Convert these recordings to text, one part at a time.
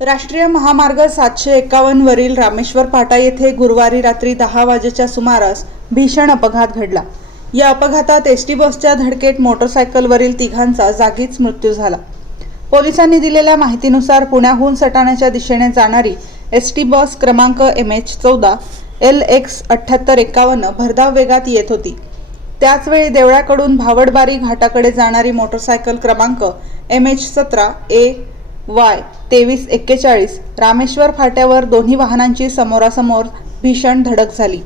राष्ट्रीय महामार्ग 751 वरील रामेश्वर फाटा येथे गुरुवारी रात्री 10 वाजेच्या सुमारास भीषण अपघात घडला। या अपघातात एसटी बसच्या धडकेत मोटरसायकलवरील तिघांचा जागीच मृत्यू झाला। पोलिसांनी दिलेल्या माहितीनुसार पुण्याहून सटाण्याच्या दिशेने जाणारी एसटी बस क्रमांक MH14 LX 7851 भरधाव वेगात येत होती। त्याच वेळी देवळाकडून भावडबारी घाटाकडे जाणारी मोटरसायकल क्रमांक MH17 AY 2341 रामेश्वर फाट्यावर दोन्ही वाहनांची समोरासमोर भीषण धडक झाली।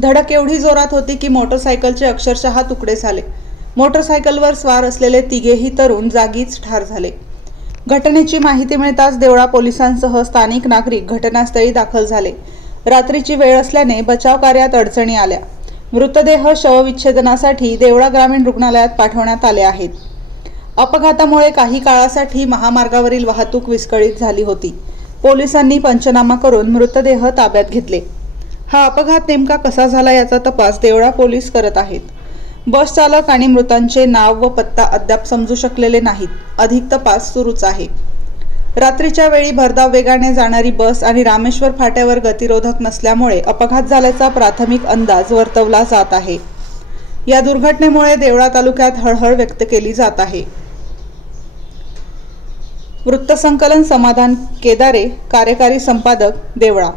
धडक एवढी जोरात होती की मोटरसायकलचे अक्षरशः तुकडे झाले। मोटरसायकलवर स्वार असलेले तिघेही तरुण जागीच ठार झाले। घटनेची माहिती मिळताच देवळा पोलिसांसह स्थानिक नागरिक घटनास्थळी दाखल झाले। रात्रीची वेळ असल्याने बचाव कार्यात अडचणी आल्या। मृतदेह शवविच्छेदनासाठी देवळा ग्रामीण रुग्णालयात पाठवण्यात आले आहेत। अपघातामुळे काही काळासाठी महामार्गावरील वाहतूक विस्कळीत झाली होती। पोलिसांनी पंचनामा करून मृतदेह ताब्यात घेतले। हा अपघात नेमका कसा झाला याचा तपास देवळा पोलीस करत आहेत। बस चालक आणि मृतांचे नाव व पत्ता अद्याप समजू शकलेले नाहीत। अधिक तपास सुरूच आहे। रात्रीच्या वेळी भरधाव वेगाने जाणारी बस आणि रामेश्वर फाट्यावर गतिरोधक नसल्यामुळे अपघात झाल्याचा प्राथमिक अंदाज वर्तवला जात आहे। या दुर्घटनेमुळे देवळा तालुक्यात हळहळ व्यक्त केली जात आहे। वृत्तसंकलन समाधान केदारे, कार्यकारी संपादक, देवळा।